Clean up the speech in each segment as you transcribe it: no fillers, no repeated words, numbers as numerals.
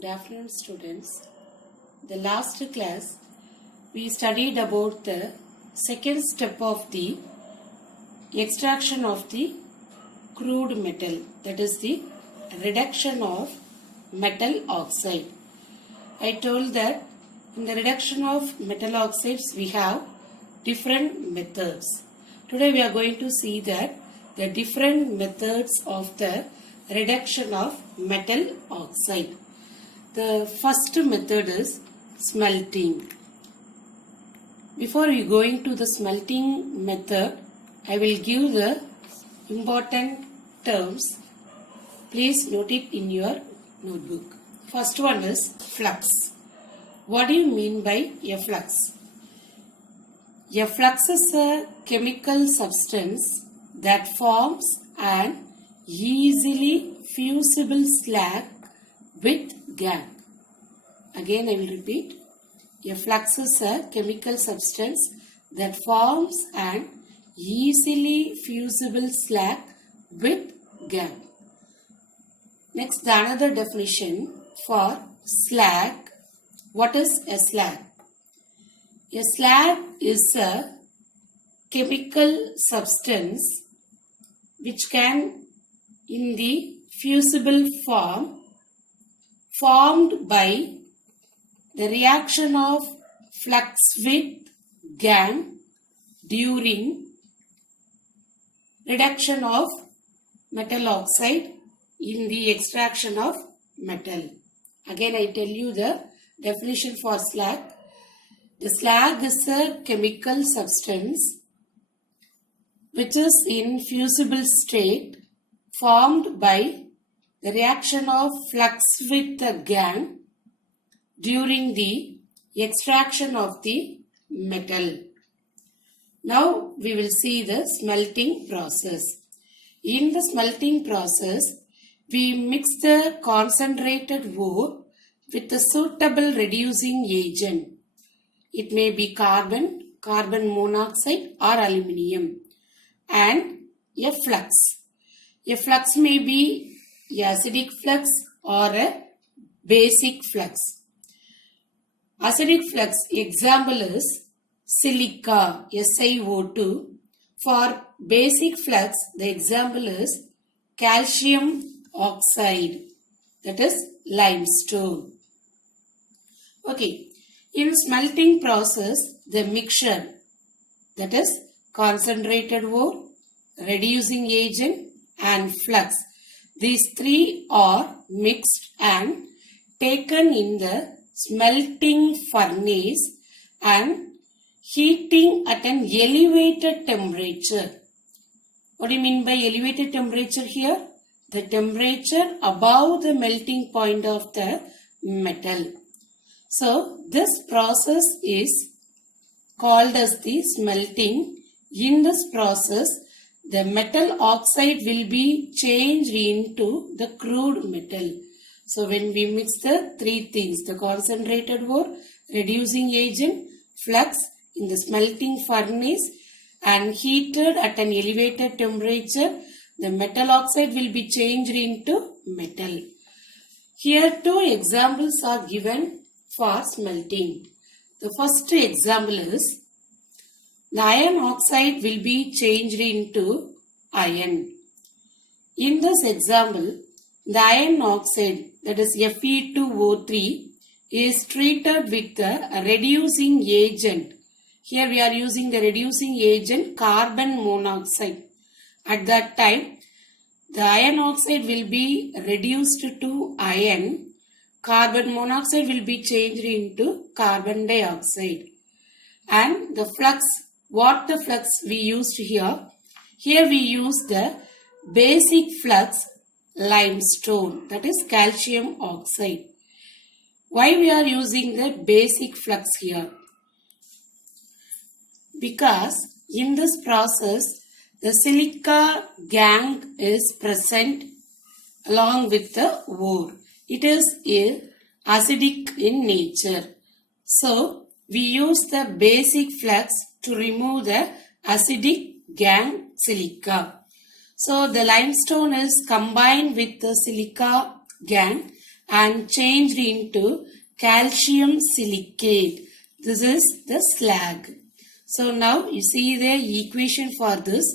Good afternoon, students. The last class we studied about the second step of the extraction of the crude metal, that is the reduction of metal oxide. I told that in the reduction of metal oxides we have different methods. Today we are going to see that the different methods of the reduction of metal oxide. The first method is smelting. Before we going to the smelting method, I will give the important terms. Please note it in your notebook. First one is flux. What do you mean by a flux? A flux is a chemical substance that forms an easily fusible slag with gangue. Again I will repeat. A flux is a chemical substance that forms an easily fusible slag with gangue. Next, the another definition for slag. What is a slag? A slag is a chemical substance which can in the fusible form formed by the reaction of flux with gangue during reduction of metal oxide in the extraction of metal. Again I tell you the definition for slag. The slag is a chemical substance which is in fusible state formed by the reaction of flux with the gangue during the extraction of the metal. Now we will see the smelting process. In the smelting process, we mix the concentrated ore with a suitable reducing agent. It may be carbon monoxide or aluminium, and a flux. A flux may be acidic flux or a basic flux. Acidic flux example is silica, SiO2. For basic flux, the example is calcium oxide, that is limestone. Okay, in smelting process, the mixture, that is concentrated ore, reducing agent and flux. These three are mixed and taken in the smelting furnace and heating at an elevated temperature. What do you mean by elevated temperature here? The temperature above the melting point of the metal. So this process is called as the smelting. In this process, the metal oxide will be changed into the crude metal. So when we mix the three things, the concentrated ore, reducing agent, flux in the smelting furnace and heated at an elevated temperature, the metal oxide will be changed into metal. Here two examples are given for smelting. The first example is the iron oxide will be changed into iron. In this example, the iron oxide, that is Fe2O3, is treated with the reducing agent. Here we are using the reducing agent carbon monoxide. At that time, the iron oxide will be reduced to iron. Carbon monoxide will be changed into carbon dioxide. And the flux, what the flux we used here? Here we use the basic flux limestone, that is calcium oxide. Why we are using the basic flux here? Because in this process, the silica gangue is present along with the ore. It is acidic in nature. So we use the basic flux to remove the acidic gangue silica. So the limestone is combined with the silica gangue and changed into calcium silicate. This is the slag. So now you see the equation for this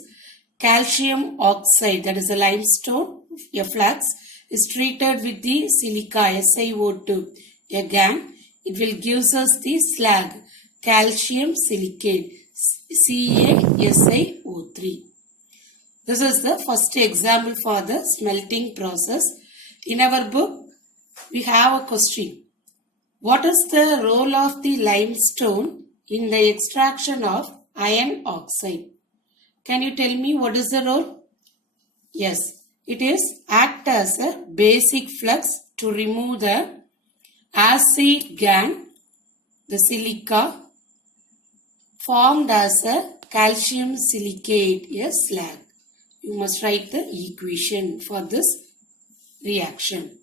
calcium oxide, that is a limestone, a flux, is treated with the silica SiO2, a gang. It will gives us the slag, calcium silicate, CaSiO3. This is the first example for the smelting process. In our book, we have a question. What is the role of the limestone in the extraction of iron oxide? Can you tell me what is the role? Yes, it is act as a basic flux to remove the acid gang, the silica, formed as a calcium silicate, a slag. You must write the equation for this reaction.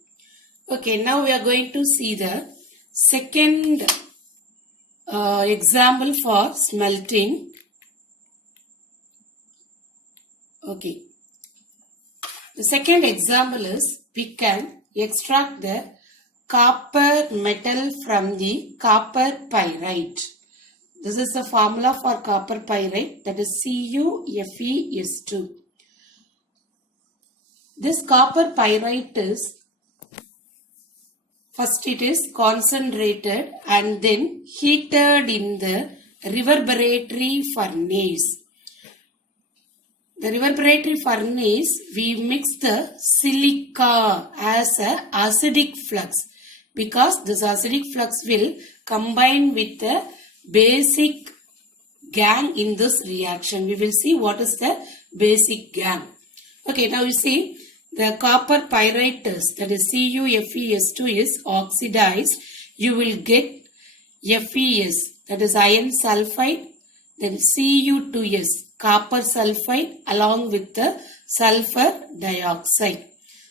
Okay, now we are going to see the second example for smelting. Okay. The second example is we can extract the copper metal from the copper pyrite. This is the formula for copper pyrite, that is CuFeS2. This copper pyrite is, first it is concentrated and then heated in the reverberatory furnace. The reverberatory furnace, we mix the silica as a acidic flux, because this acidic flux will combine with the basic gang in this reaction. We will see what is the basic gang. Okay, now you see the copper pyrite, that is CuFeS2, is oxidized. You will get Fes, that is iron sulfide, then Cu2s, copper sulfide, along with the sulfur dioxide.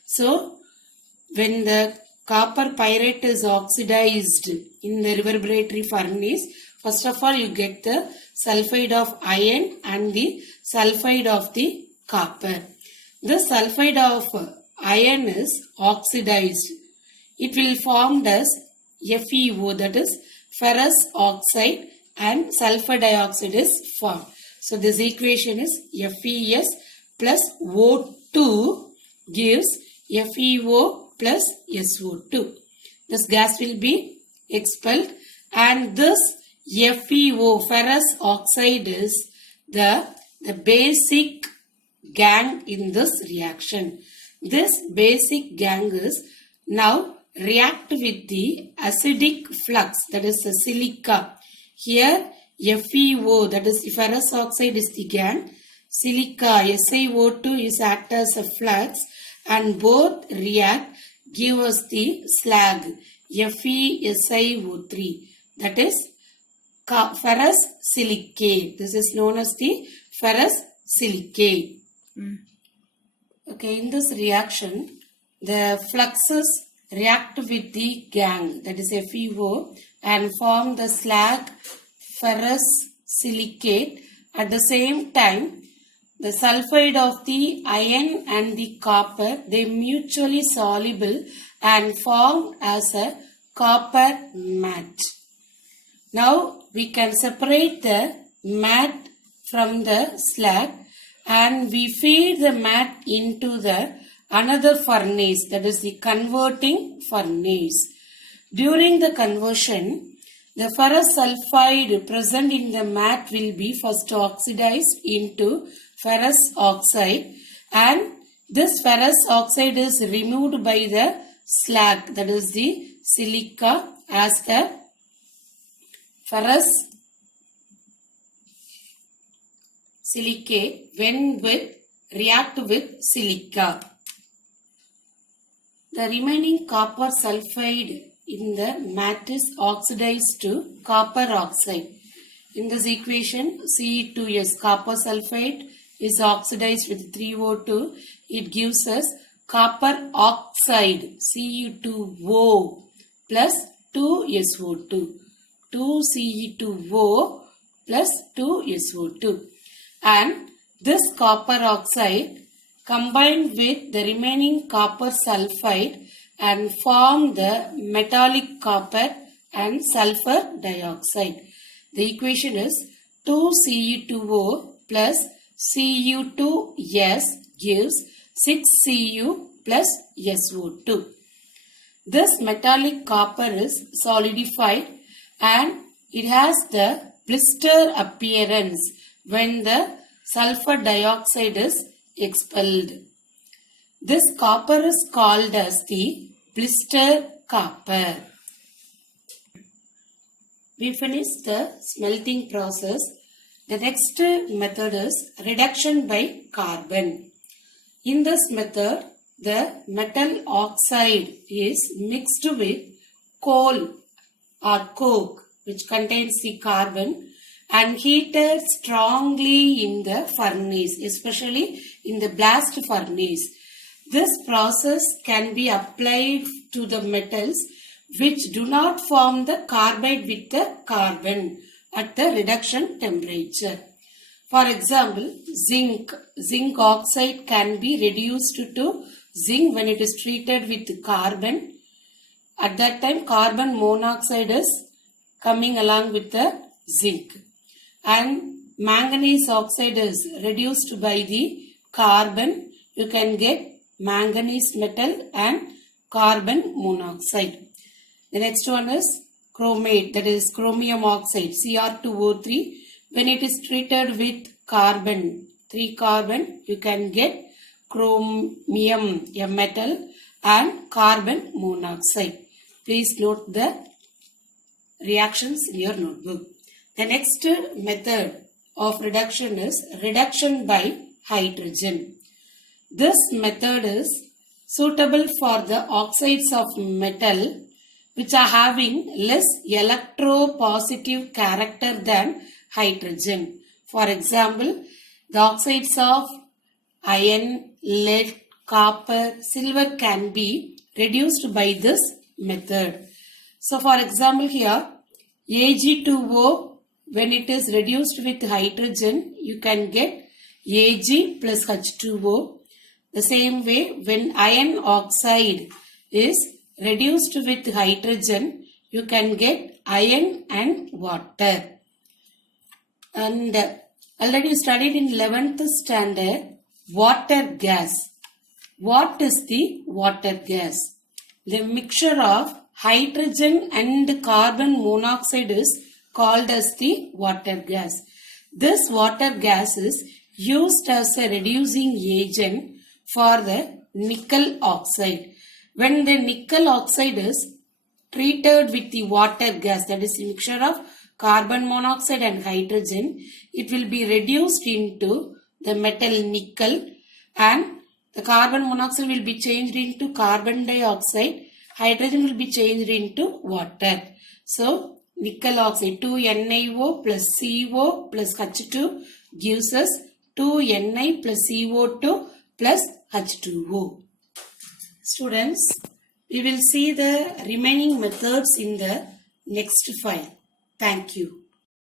So, when the copper pyrite is oxidized in the reverberatory furnace, first of all you get the sulfide of iron and the sulfide of the copper. The sulfide of iron is oxidized. It will form as FeO, that is ferrous oxide, and sulfur dioxide is formed. So this equation is Fes plus O2 gives FeO plus SO2. This gas will be expelled, and this FeO, ferrous oxide, is the basic gang in this reaction. This basic gang is now react with the acidic flux, that is the silica. Here FeO, that is ferrous oxide, is the gang. Silica SiO2 is act as a flux, and both react, give us the slag FeSiO3, that is ferrous silicate. This is known as the ferrous silicate. Okay, in this reaction, the fluxes react with the gang, that is FeO, and form the slag ferrous silicate. At the same time, the sulfide of the iron and the copper, they mutually soluble and form as a copper matte. Now we can separate the matte from the slag, and we feed the matte into the another furnace, that is the converting furnace. During the conversion, the ferrous sulfide present in the matte will be first oxidized into ferrous oxide, and this ferrous oxide is removed by the slag, that is the silica, as the ferrous silicate when react with silica. The remaining copper sulfide in the matte is oxidized to copper oxide. In this equation, Ce2S, copper sulfide, is oxidized with 3O2. It gives us copper oxide, Cu2O, plus 2SO2. 2Ce2O plus 2SO2. And this copper oxide combined with the remaining copper sulfide and form the metallic copper and sulfur dioxide. The equation is 2Cu2O plus Cu2S gives 6Cu plus SO2. This metallic copper is solidified and it has the blister appearance when the sulfur dioxide is expelled. This copper is called as the blister copper. We finished the smelting process. The next method is reduction by carbon. In this method, the metal oxide is mixed with coal or coke, which contains the carbon, and heated strongly in the furnace, especially in the blast furnace. This process can be applied to the metals which do not form the carbide with the carbon at the reduction temperature. For example, zinc oxide can be reduced to zinc when it is treated with carbon. At that time, carbon monoxide is coming along with the zinc. And manganese oxide is reduced by the carbon. You can get manganese metal and carbon monoxide. The next one is chromate, that is chromium oxide, Cr2O3. When it is treated with carbon, 3 carbon, you can get chromium, a metal, and carbon monoxide. Please note the reactions in your notebook. The next method of reduction is reduction by hydrogen. This method is suitable for the oxides of metal which are having less electropositive character than hydrogen. For example, the oxides of iron, lead, copper, silver can be reduced by this method. So for example here, Ag2O, when it is reduced with hydrogen, you can get Ag plus H2O. The same way, when iron oxide is reduced with hydrogen, you can get iron and water. And already studied in 11th standard, water gas. What is the water gas? The mixture of hydrogen and carbon monoxide is called as the water gas. This water gas is used as a reducing agent for the nickel oxide. When the nickel oxide is treated with the water gas, that is a mixture of carbon monoxide and hydrogen, it will be reduced into the metal nickel, and the carbon monoxide will be changed into carbon dioxide, hydrogen will be changed into water. So, nickel oxide 2NiO plus CO plus H2 gives us 2Ni plus CO2 plus H2O. Students, we will see the remaining methods in the next file. Thank you.